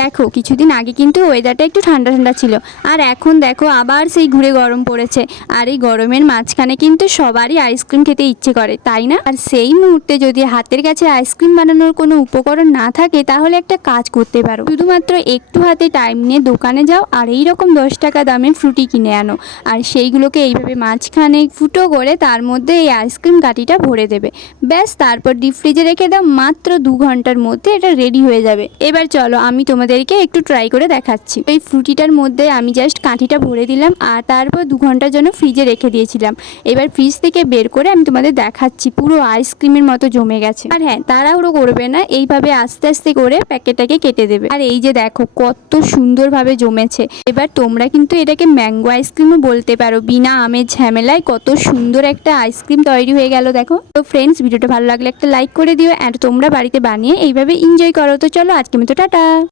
দেখো কিছুদিন আগে কিন্তু ওয়েদারটা একটু ঠান্ডা ঠান্ডা ছিল, আর এখন দেখো আবার সেই ঘুরে গরম পড়েছে। আর এই গরমের মাঝখানে কিন্তু সবারই আইসক্রিম খেতে ইচ্ছে করে, তাই না? আর সেই মুহূর্তে যদি হাতের কাছে আইসক্রিম বানানোর কোনো উপকরণ না থাকে, তাহলে একটা কাজ করতে পারো। শুধুমাত্র একটু হাতে টাইম নিয়ে দোকানে যাও আর এইরকম 10 টাকা দামের ফ্রুটি কিনে আনো, আর সেইগুলোকে এইভাবে মাঝখানে ফুটো করে তার মধ্যে এই আইসক্রিম কাঠিটা ভরে দেবে। ব্যাস, তারপর ডিপ ফ্রিজে রেখে দাও। মাত্র 2 ঘন্টার মধ্যে এটা রেডি হয়ে যাবে। এবার চলো আমি তোমাদেরকে একটু ট্রাই করে দেখাচ্ছি। এই ফ্রুটিটার মধ্যে আমি জাস্ট কাঠিটা ভরে দিলাম আর তারপর 2 ঘন্টার জন্য ফ্রিজে রেখে দিয়েছিলাম। এবার ফ্রিজ থেকে বের করে আমি তোমাদের দেখাচ্ছি, পুরো আইসক্রিমের মতো জমে গেছে। আর হ্যাঁ, তাড়াহুড়ো করবে না, এইভাবে আস্তে আস্তে করে প্যাকেটটাকে কেটে দেবে। আর এই যে দেখো কত সুন্দরভাবে জমেছে। এবার তোমরা কিন্তু এটাকে ম্যাঙ্গো আইসক্রিমও বলতে পারো। বিনা আমের ঝামেলায় কত সুন্দর একটা আইসক্রিম তৈরি হয়ে গেল দেখো। তো ফ্রেন্ডস, ভিডিওটা ভালো লাগলে একটা লাইক করে দিও, আর তোমরা বাড়িতে বানিয়ে এইভাবে এনজয় করো। তো চলো আজকে মতো টাটা।